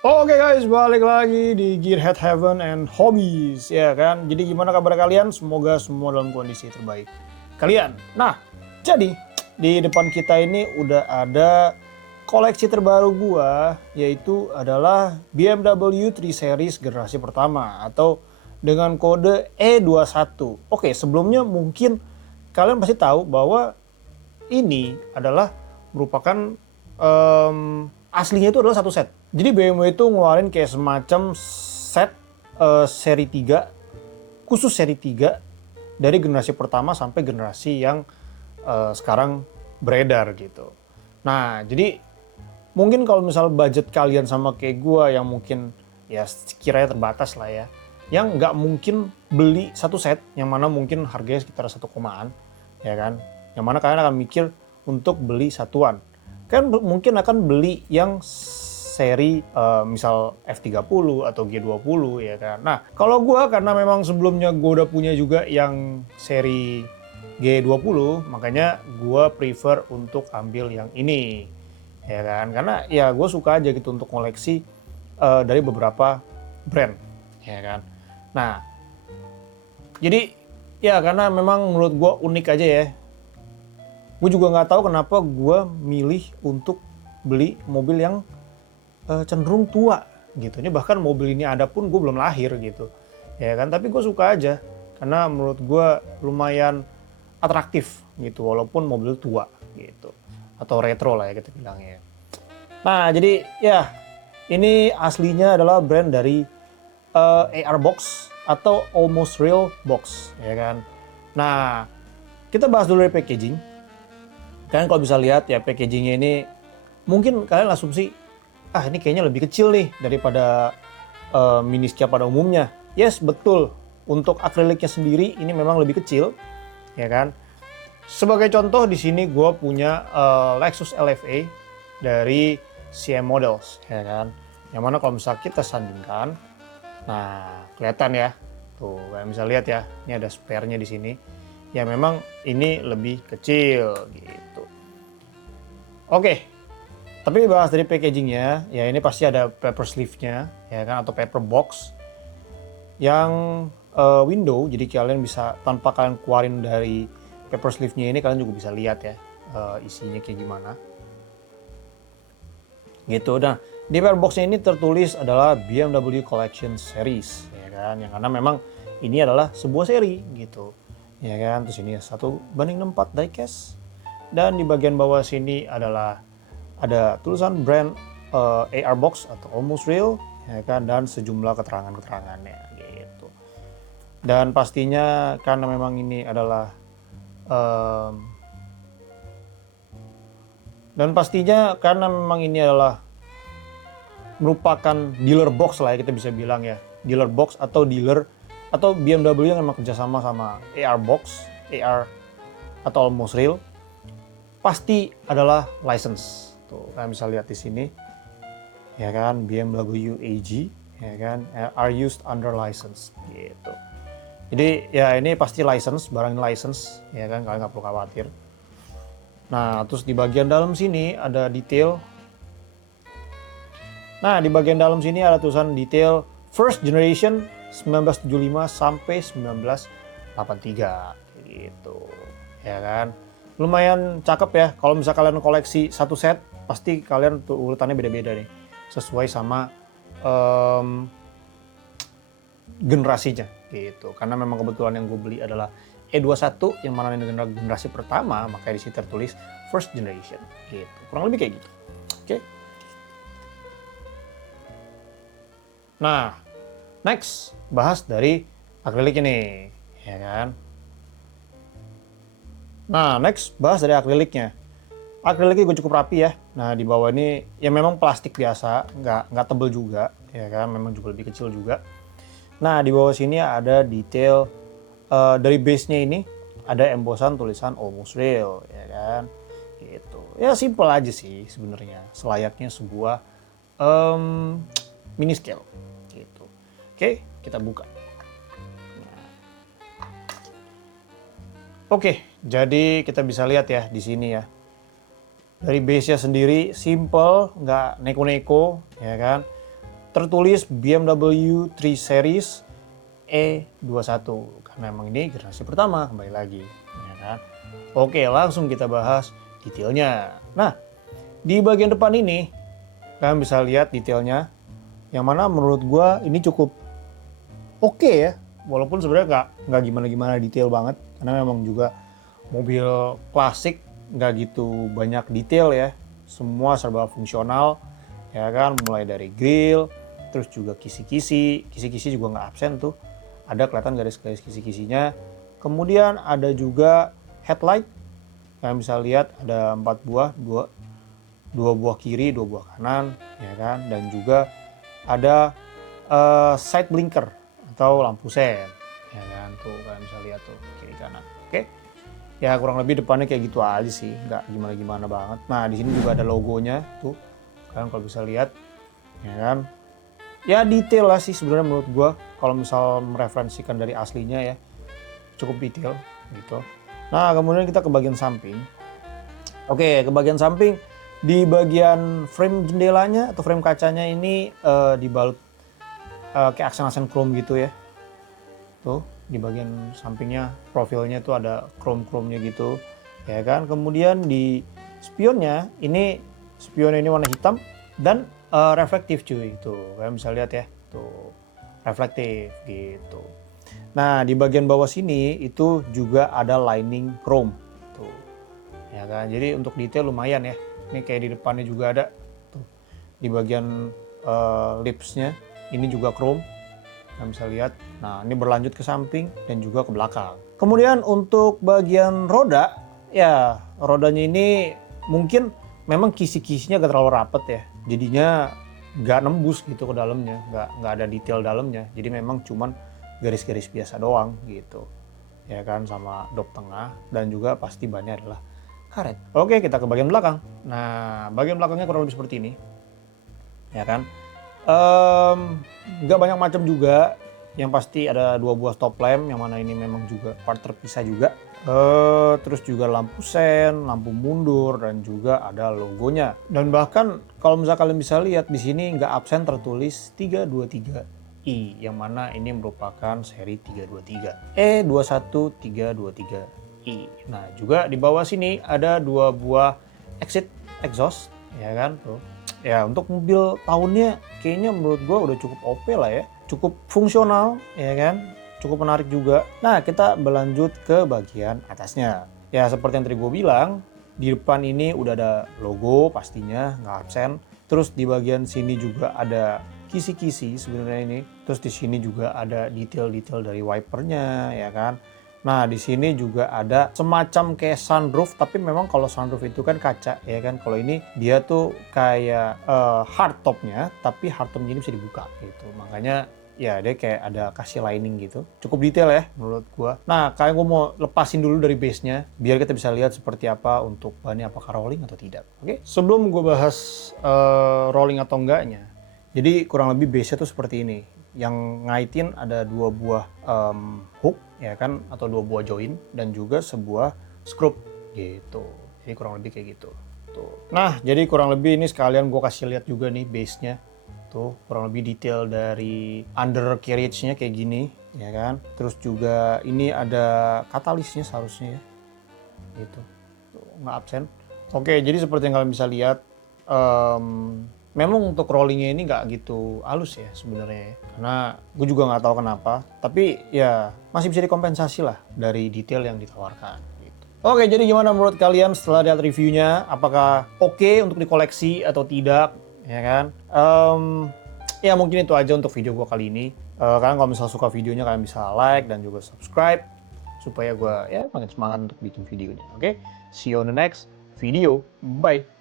Oke guys, balik lagi di Gearhead Heaven and Hobbies, ya kan? Jadi gimana kabar kalian? Semoga semua dalam kondisi terbaik kalian. Nah, jadi di depan kita ini udah ada koleksi terbaru gua, yaitu adalah BMW 3 Series generasi pertama atau dengan kode E21. Oke, sebelumnya mungkin kalian pasti tahu bahwa ini adalah merupakan aslinya itu adalah satu set. Jadi BMW itu ngeluarin kayak semacam set seri 3, khusus seri 3 dari generasi pertama sampai generasi yang sekarang beredar gitu. Nah, jadi mungkin kalau misal budget kalian sama kayak gua yang mungkin ya sekiranya terbatas lah ya, yang nggak mungkin beli satu set, yang mana mungkin harganya sekitar 1 komaan, ya kan? Yang mana kalian akan mikir untuk beli satuan. Kan mungkin akan beli yang seri misal F30 atau G20 ya kan. Nah, kalau gue karena memang sebelumnya gue udah punya juga yang seri G20, makanya gue prefer untuk ambil yang ini. Ya kan, karena ya gue suka aja gitu untuk koleksi dari beberapa brand, ya kan. Nah, jadi ya karena memang menurut gue unik aja ya. Gue juga nggak tahu kenapa gue milih untuk beli mobil yang cenderung tua gitu. Ini bahkan mobil ini ada pun gue belum lahir gitu, ya kan. Tapi gue suka aja karena menurut gue lumayan atraktif gitu, walaupun mobil tua gitu atau retro lah ya kita bilangnya. Nah jadi ya ini aslinya adalah brand dari AR Box atau Almost Real Box, ya kan. Nah kita bahas dulu dari packaging. Kalian kalau bisa lihat ya packagingnya ini mungkin kalian asumsi ini kayaknya lebih kecil nih daripada Minisca pada umumnya. Yes, betul. Untuk akriliknya sendiri ini memang lebih kecil, ya kan. Sebagai contoh di sini gue punya Lexus LFA dari CM Models, ya kan. Yang mana kalau misalnya kita sandingkan, nah kelihatan ya, tuh kalian bisa lihat ya, ini ada spare-nya di sini. Ya memang ini lebih kecil gitu. Oke, tapi bahas dari packagingnya, ya ini pasti ada paper sleeve-nya, ya kan, atau paper box yang window, jadi kalian bisa tanpa kalian keluarin dari paper sleeve-nya ini, kalian juga bisa lihat ya isinya kayak gimana. Gitu. Nah, di paper box-nya ini tertulis adalah BMW Collection Series, ya kan, yang karena memang ini adalah sebuah seri gitu, ya kan. Terus ini 1:64 diecast, dan di bagian bawah sini adalah ada tulisan brand AR Box atau Almost Real, ya kan, dan sejumlah keterangan-keterangannya gitu. Dan pastinya karena memang ini adalah merupakan dealer box lah ya, kita bisa bilang ya, dealer box atau dealer atau BMW yang memang kerjasama sama AR Box, AR atau Almost Real, pasti adalah license. Tuh, kalian bisa lihat di sini, ya kan, BMW AG, ya kan, are used under license gitu. Jadi ya ini pasti license, barang license, ya kan, kalian nggak perlu khawatir. Nah, terus di bagian dalam sini ada detail. Nah, di bagian dalam sini ada tulisan detail first generation 1975 sampai 1983 gitu, ya kan. Lumayan cakep ya. Kalau misalnya kalian koleksi satu set, pasti kalian tuh urutannya beda-beda nih, sesuai sama generasinya gitu. Karena memang kebetulan yang gue beli adalah E21 yang mana ini generasi pertama, makanya di sini tertulis first generation gitu. Kurang lebih kayak gitu. Oke. Nah, next bahas dari akrilik ini, ya kan. Nah, next bahas dari akriliknya. Akriliknya gue cukup rapi ya. Nah, di bawah ini ya memang plastik biasa, nggak tebel juga, ya kan. Memang juga lebih kecil juga. Nah, di bawah sini ada detail dari base-nya ini ada embosan tulisan Almost Real, ya kan. Gitu. Ya simple aja sih sebenarnya, selayaknya sebuah mini scale gitu. Oke, kita buka. Oke, jadi kita bisa lihat ya di sini ya. Dari base-nya sendiri simple, nggak neko-neko, ya kan. tertulis BMW 3 Series E21 karena emang ini generasi pertama, kembali lagi ya kan. Oke, langsung kita bahas detailnya. Nah, di bagian depan ini kalian bisa lihat detailnya, yang mana menurut gua ini cukup oke ya, walaupun sebenarnya nggak gimana-gimana detail banget, karena memang juga mobil klasik nggak gitu banyak detail ya, semua serba fungsional ya kan, mulai dari grill, terus juga kisi-kisi juga nggak absen tuh, ada kelihatan garis-garis kisi-kisinya. Kemudian ada juga headlight, kalian bisa lihat ada 4 buah, dua buah kiri, 2 buah kanan ya kan, dan juga ada side blinker atau lampu sen ya kan, tuh kalian bisa lihat tuh kiri kanan. Oke, ya kurang lebih depannya kayak gitu aja sih, nggak gimana-gimana banget. Nah, di sini juga ada logonya tuh, kalian kalau bisa lihat ya kan, ya detail lah sih sebenarnya menurut gua, kalau misal mereferensikan dari aslinya ya cukup detail gitu. Nah, kemudian kita ke bagian samping. Oke, ke bagian samping, di bagian frame jendelanya atau frame kacanya ini dibalut kayak aksen-aksen chrome gitu ya. Tuh, di bagian sampingnya profilnya tuh ada chrome-chrome-nya gitu ya kan. Kemudian di spionnya ini warna hitam dan reflektif cuy. Tuh, kalian bisa lihat ya. Tuh, reflektif gitu. Nah, di bagian bawah sini itu juga ada lining chrome. Tuh. Ya kan. Jadi untuk detail lumayan ya. Ini kayak di depannya juga ada. Tuh. Di bagian lipsnya ini juga chrome. Kalian bisa lihat. Nah, ini berlanjut ke samping dan juga ke belakang. Kemudian untuk bagian roda, ya rodanya ini mungkin memang kisi-kisinya gak terlalu rapet ya. Jadinya gak nembus gitu ke dalamnya, gak ada detail dalamnya. Jadi memang cuman garis-garis biasa doang gitu. Ya kan, sama dop tengah, dan juga pasti bannya adalah karet. Oke, kita ke bagian belakang. Nah, bagian belakangnya kurang lebih seperti ini. Ya kan. Nggak banyak macam juga, yang pasti ada 2 buah stop lamp, yang mana ini memang juga part terpisah juga. Terus juga lampu sen, lampu mundur, dan juga ada logonya. Dan bahkan kalau misalnya kalian bisa lihat di sini nggak absen tertulis 323i, yang mana ini merupakan seri 323 E21323i. Nah, juga di bawah sini ada 2 buah exit exhaust ya kan tuh. Ya, untuk mobil tahunnya kayaknya menurut gua udah cukup OP lah ya. Cukup fungsional ya kan. Cukup menarik juga. Nah, kita berlanjut ke bagian atasnya. Ya, seperti yang tadi gue bilang, di depan ini udah ada logo pastinya, nggak absen. Terus di bagian sini juga ada kisi-kisi sebenarnya ini. Terus di sini juga ada detail-detail dari wipernya ya kan. Nah, di sini juga ada semacam kayak sunroof, tapi memang kalau sunroof itu kan kaca ya kan. Kalau ini dia tuh kayak hardtopnya, tapi hardtopnya ini bisa dibuka gitu. Makanya ya dia kayak ada kasih lining gitu. Cukup detail ya menurut gua. Nah, kalian gua mau lepasin dulu dari base-nya biar kita bisa lihat seperti apa untuk bannya, apakah rolling atau tidak. Oke? Sebelum gua bahas rolling atau enggaknya. Jadi kurang lebih base-nya tuh seperti ini. Yang ngaitin ada 2 buah hook ya kan, atau 2 buah join, dan juga sebuah skrup gitu. Jadi kurang lebih kayak gitu. Tuh. Nah, jadi kurang lebih ini sekalian gua kasih lihat juga nih base-nya. Tuh, kurang lebih detail dari undercarriage-nya kayak gini ya kan. Terus juga ini ada katalisnya seharusnya ya gitu. Tuh, nggak absen. Oke, jadi seperti yang kalian bisa lihat, memang untuk rollingnya ini nggak gitu halus ya sebenarnya, karena gue juga nggak tahu kenapa, tapi ya masih bisa dikompensasi lah dari detail yang ditawarkan gitu. Oke, jadi gimana menurut kalian setelah lihat reviewnya? Apakah oke untuk dikoleksi atau tidak ya kan? Ya mungkin itu aja untuk video gue kali ini. Kalian kalau misalnya suka videonya, kalian bisa like dan juga subscribe supaya gue ya makin semangat untuk bikin videonya. Oke, see you on the next video. Bye.